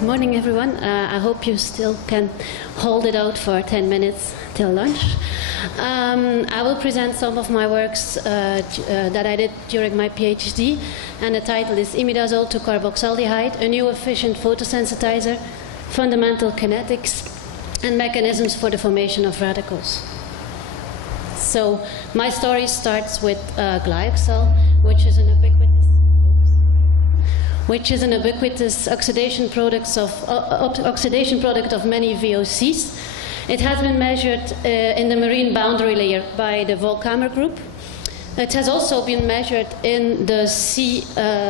Good morning, everyone. I hope you still can hold it out for 10 minutes till lunch. I will present some of my works that I did during my PhD, and the title is Imidazole to carboxaldehyde, a new efficient photosensitizer, fundamental kinetics and mechanisms for the formation of radicals. So my story starts with glyoxal, which is an ubiquitous oxidation product of many VOCs. It has been measured in the marine boundary layer by the Volkamer group. It has also been measured in the sea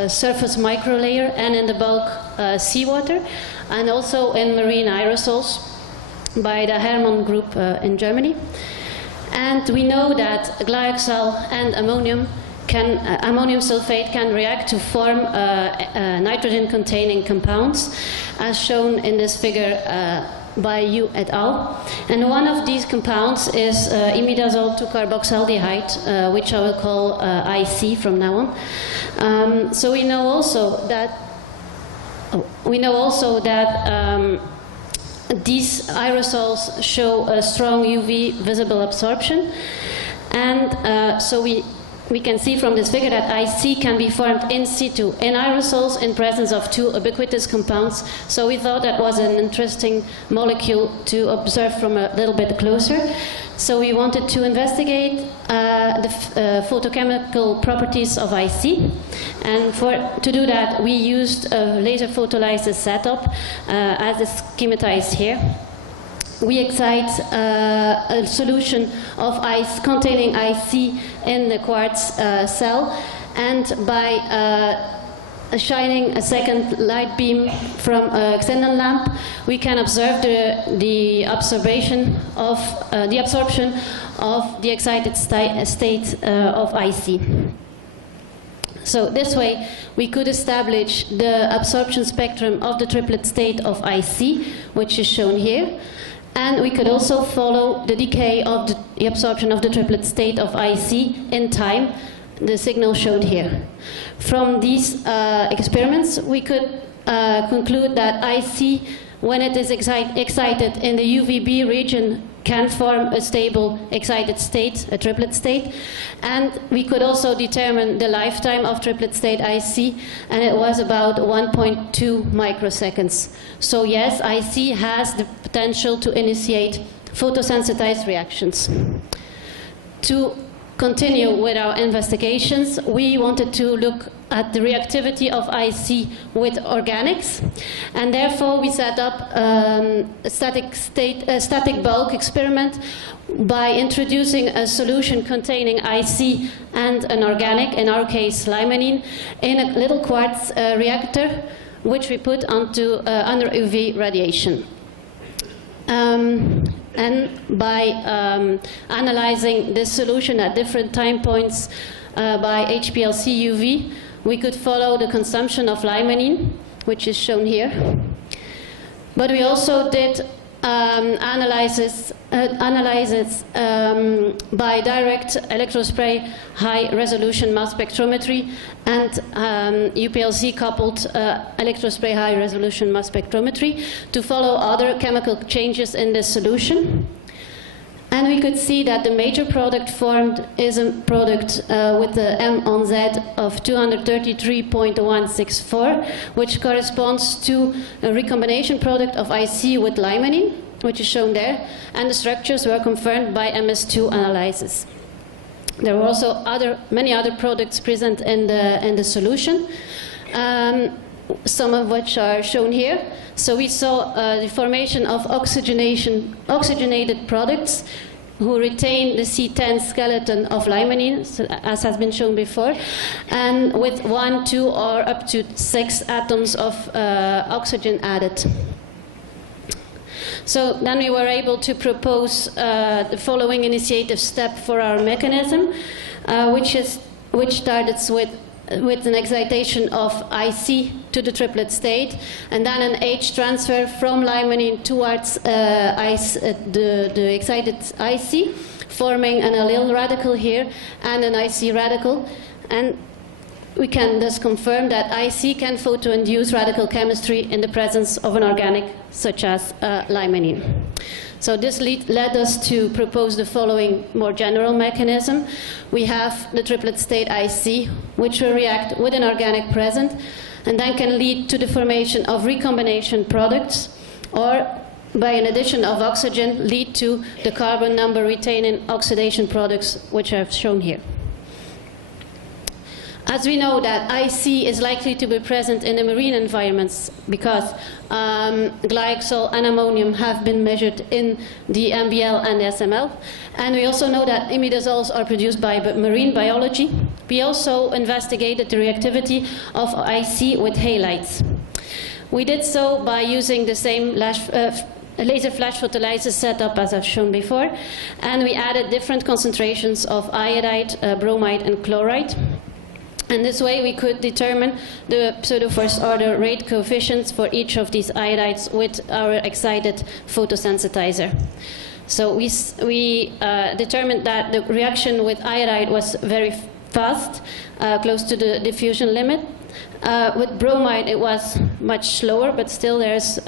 surface microlayer and in the bulk seawater, and also in marine aerosols by the Hermann group in Germany. And we know that glyoxal and ammonium sulfate can react to form nitrogen-containing compounds, as shown in this figure by Yu et al. And one of these compounds is imidazole to carboxaldehyde, which I will call IC from now on. So we know also that these aerosols show a strong UV visible absorption, and so we can see from this figure that IC can be formed in situ in aerosols in presence of two ubiquitous compounds. So we thought that was an interesting molecule to observe from a little bit closer. So we wanted to investigate the photochemical properties of IC. And to do that, we used a laser photolysis setup as is schematized here. We excite a solution of ice containing IC in the quartz cell, and by shining a second light beam from a xenon lamp, we can observe the absorption of the excited state of IC. So this way, we could establish the absorption spectrum of the triplet state of IC, which is shown here. And we could also follow the decay of the absorption of the triplet state of IC in time, the signal showed here. From these experiments, we could conclude that IC, when it is excited in the UVB region, can form a stable excited state, a triplet state. And we could also determine the lifetime of triplet state IC, and it was about 1.2 microseconds. So yes, IC has the potential to initiate photosensitized reactions. To continue with our investigations, we wanted to look at the reactivity of IC with organics, and therefore we set up a static bulk experiment by introducing a solution containing IC and an organic, in our case limonene, in a little quartz reactor, which we put onto under UV radiation. And by analyzing this solution at different time points by HPLC UV, we could follow the consumption of limonene, which is shown here. But we also did analysis by direct electrospray high-resolution mass spectrometry and UPLC-coupled electrospray high-resolution mass spectrometry to follow other chemical changes in this solution. And we could see that the major product formed is a product with the M on Z of 233.164, which corresponds to a recombination product of IC with limonene, which is shown there, and the structures were confirmed by MS2 analysis. There were also many other products present in the solution, some of which are shown here. So we saw the formation of oxygenated products who retain the C10 skeleton of limonene, as has been shown before, and with 1, 2, or up to 6 atoms of oxygen added. So then we were able to propose the following initiative step for our mechanism, which starts with an excitation of IC to the triplet state, and then an H transfer from limonene towards the excited IC, forming an allyl radical here and an IC radical. And we can thus confirm that IC can photoinduce radical chemistry in the presence of an organic such as limonene. So this led us to propose the following more general mechanism. We have the triplet state IC, which will react with an organic present, and then can lead to the formation of recombination products, or by an addition of oxygen, lead to the carbon number retaining oxidation products, which I've shown here. As we know that IC is likely to be present in the marine environments because glycol and ammonium have been measured in the MBL and the SML, and we also know that imidazoles are produced by marine biology. We also investigated the reactivity of IC with halides. We did so by using the same laser flash photolysis setup as I've shown before, and we added different concentrations of iodide, bromide, and chloride. And this way we could determine the pseudo-first order rate coefficients for each of these iodides with our excited photosensitizer. So we determined that the reaction with iodide was very fast, close to the diffusion limit. With bromide it was much slower, but still there's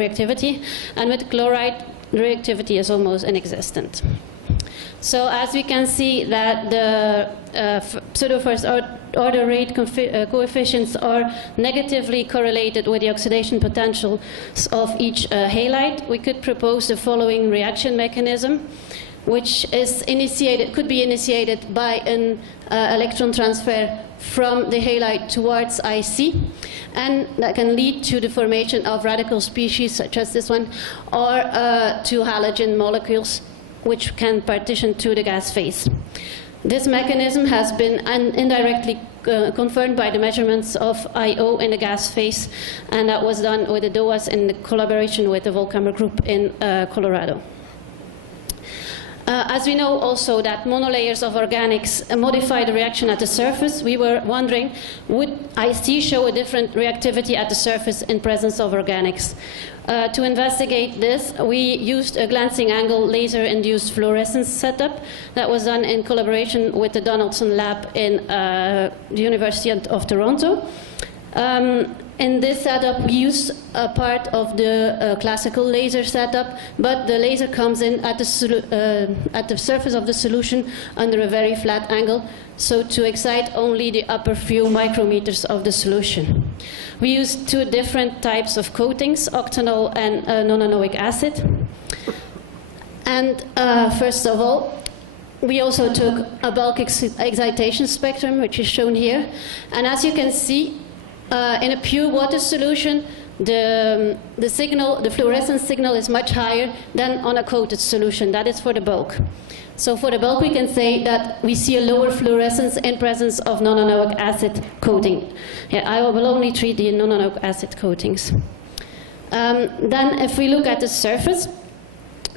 reactivity. And with chloride, the reactivity is almost inexistent. So as we can see that the pseudo-first order rate coefficients are negatively correlated with the oxidation potential of each halide, we could propose the following reaction mechanism, which is could be initiated by an electron transfer from the halide towards IC, and that can lead to the formation of radical species such as this one, or to halogen molecules, which can partition to the gas phase. This mechanism has been indirectly confirmed by the measurements of IO in the gas phase, and that was done with the DOAS in collaboration with the Volkamer group in Colorado. As we know also that monolayers of organics modify the reaction at the surface, we were wondering, would IC show a different reactivity at the surface in presence of organics? To investigate this, we used a glancing angle laser-induced fluorescence setup that was done in collaboration with the Donaldson lab in the University of Toronto. In this setup, we use a part of the classical laser setup, but the laser comes in at the surface of the solution under a very flat angle, so to excite only the upper few micrometers of the solution. We used two different types of coatings, octanol and nonanoic acid. And first of all, we also took a bulk excitation spectrum, which is shown here. And as you can see, in a pure water solution, the fluorescence signal is much higher than on a coated solution. That is for the bulk. So for the bulk, we can say that we see a lower fluorescence in presence of nonanoic acid coating. Yeah, I will only treat the nonanoic acid coatings. Then if we look at the surface,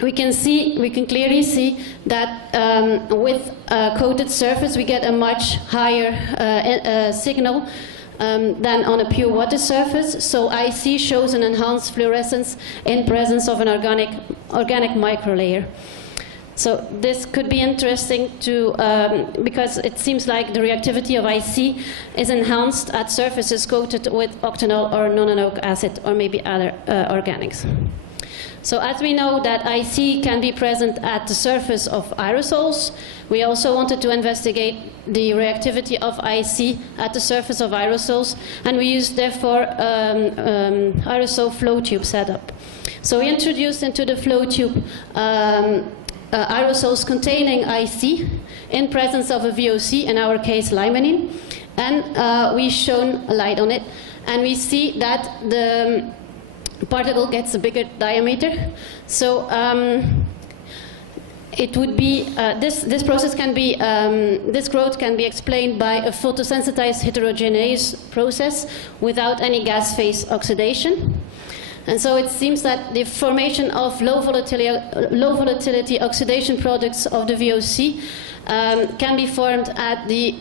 we can clearly see that with a coated surface, we get a much higher signal than on a pure water surface. So IC shows an enhanced fluorescence in presence of an organic microlayer. So this could be interesting to, because it seems like the reactivity of IC is enhanced at surfaces coated with octanol or nonanoic acid or maybe other organics. So as we know that IC can be present at the surface of aerosols, we also wanted to investigate the reactivity of IC at the surface of aerosols, and we used therefore aerosol flow tube setup. So we introduced into the flow tube aerosols containing IC in presence of a VOC, in our case limonene, and we've shown a light on it, and we see that the particle gets a bigger diameter. So it would be this process can be this growth can be explained by a photosensitized heterogeneous process without any gas phase oxidation. And so it seems that the formation of low volatility oxidation products of the VOC can be formed at the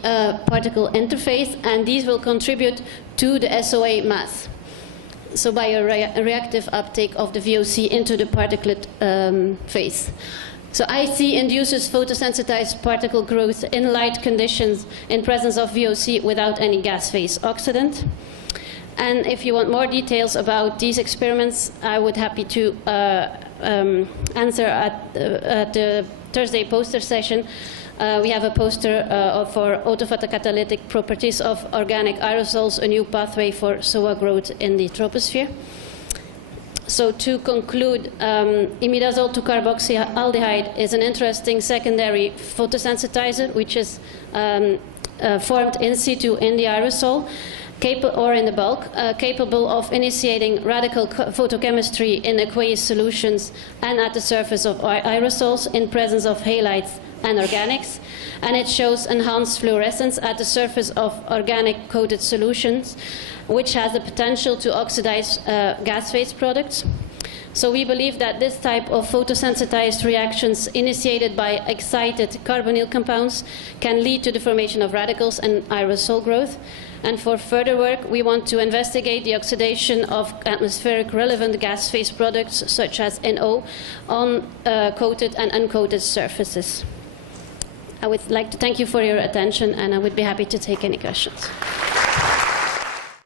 particle interface, and these will contribute to the SOA mass. So by a reactive uptake of the VOC into the particulate phase. So IC induces photosensitized particle growth in light conditions in presence of VOC without any gas phase oxidant. And if you want more details about these experiments, I would happy to answer at the Thursday poster session. We have a poster for autophotocatalytic properties of organic aerosols, a new pathway for SOA growth in the troposphere. So to conclude, imidazole 2-carboxyaldehyde is an interesting secondary photosensitizer, which is formed in situ in the aerosol, or in the bulk, capable of initiating radical photochemistry in aqueous solutions and at the surface of aerosols in presence of halides and organics. And it shows enhanced fluorescence at the surface of organic coated solutions, which has the potential to oxidize gas phase products. So we believe that this type of photosensitized reactions initiated by excited carbonyl compounds can lead to the formation of radicals and aerosol growth. And for further work, we want to investigate the oxidation of atmospheric relevant gas phase products, such as NO, on coated and uncoated surfaces. I would like to thank you for your attention, and I would be happy to take any questions.